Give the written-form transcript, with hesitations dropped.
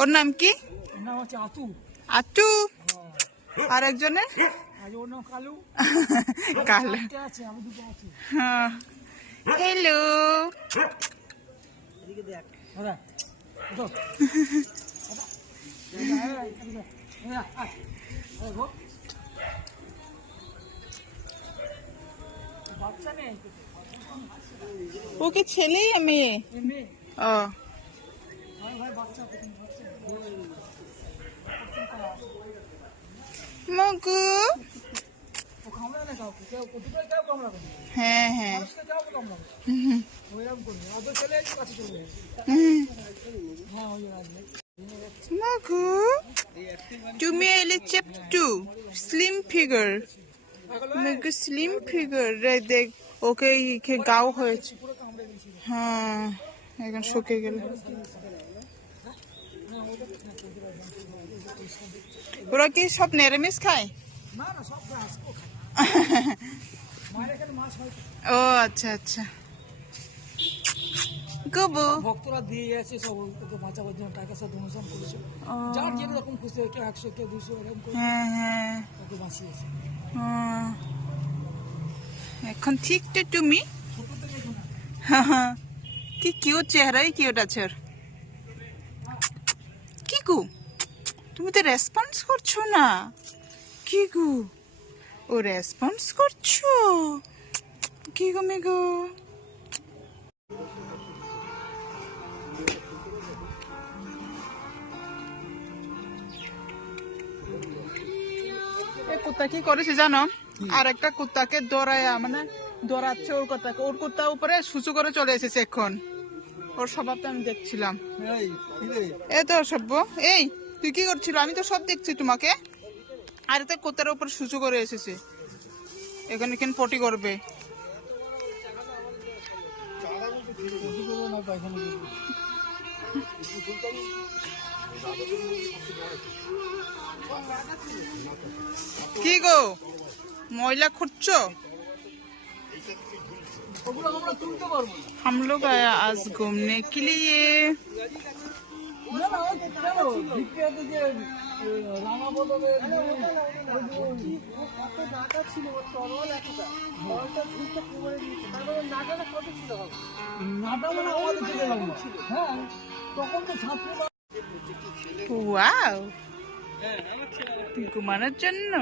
ওর নাম কি? নাম হচ্ছে আতু। আচু। আর একজনের আর ওর নাম কালু। কালু। আছে, আমি দুটো আছি। হ্যালো। এদিকে দেখ দাদা, ওঠো। বাচ্চা নেই, ও কি ছেলেই মেয়ে? এমনি ও ভাই ভাই বাচ্চা বাচ্চা মগু। ও কামড়াবে না কাউকে, কেউ কোথাও কেউ কামড়াবে না, হ্যাঁ হ্যাঁ। মানুষকে কাউকে কামড়াবে না। ওইরকম করবে, ওদের ছেলে একটু কাছে চলে যাবে। হ্যাঁ ওই আসবে। মগু, তুমি এলে চেপটু স্লিম ফিগার। মগু স্লিম ফিগার রে, দেখ ওকে গাও হয়েছে। পুরো কামড়ে দিয়েছিল। হ্যাঁ এখন শুকে গেল। ওরা কি সব নিরামিষ খায়? না না, সব ঘাস ও খায়। মায়ের এখানে মাছ হয় তো। ও আচ্ছা আচ্ছা। গবু ভক্তরা দিয়ে আছে সব, ওকে বাঁচাবার জন্য টাকা সব ডোনেশন করেছে। যার যেরকম খুশি, কেউ 100 কেউ 200 এরকম করে হ্যাঁ হ্যাঁ। ওকে বাঁচিয়েছে। এখন ঠিক তো তুমি? ছোট থেকে এখন কি কিউট, চেহারাই কিউট আছে ওর। কি গো, তুমি তো রেসপন্স করছো না। কি গো, ও রেসপন্স করছো? কি গো মেগো? কুত্তা কি করেছে জানো? আর একটা কুত্তাকে দৌড়াচ্ছে ওর কুত্তা উপরে সুসু করে চলে এসেছে এখন। ওর স্বভাবটা আমি দেখছিলাম। এই তো সভ্য, এই তুই কি করছিল? আমি তো সব দেখছি তোমাকে। আর তো কুত্তার উপরে সুসু করে এসেছে, এখানে পটি করবে। কি গো, ময়লা খুঁজছো? ওগুলো আমরা তুলতে পারবো না। हम लोग आया आज घूमने के लिए। না না, ওই দেখো ভিক্টোরিয়াতে যে রাঙা বদলের কত নাটা ছিল, ওর তরল একটা তরলটা ঝুলটা কোমরে দিয়েছে, তারপরে নাটাটা কত ছিল? নাটা মানে আমাদের দিকে লাগলো ছিল। হ্যাঁ, তখন তো ছাত্র ওয়াও, ঘুমানোর জন্য।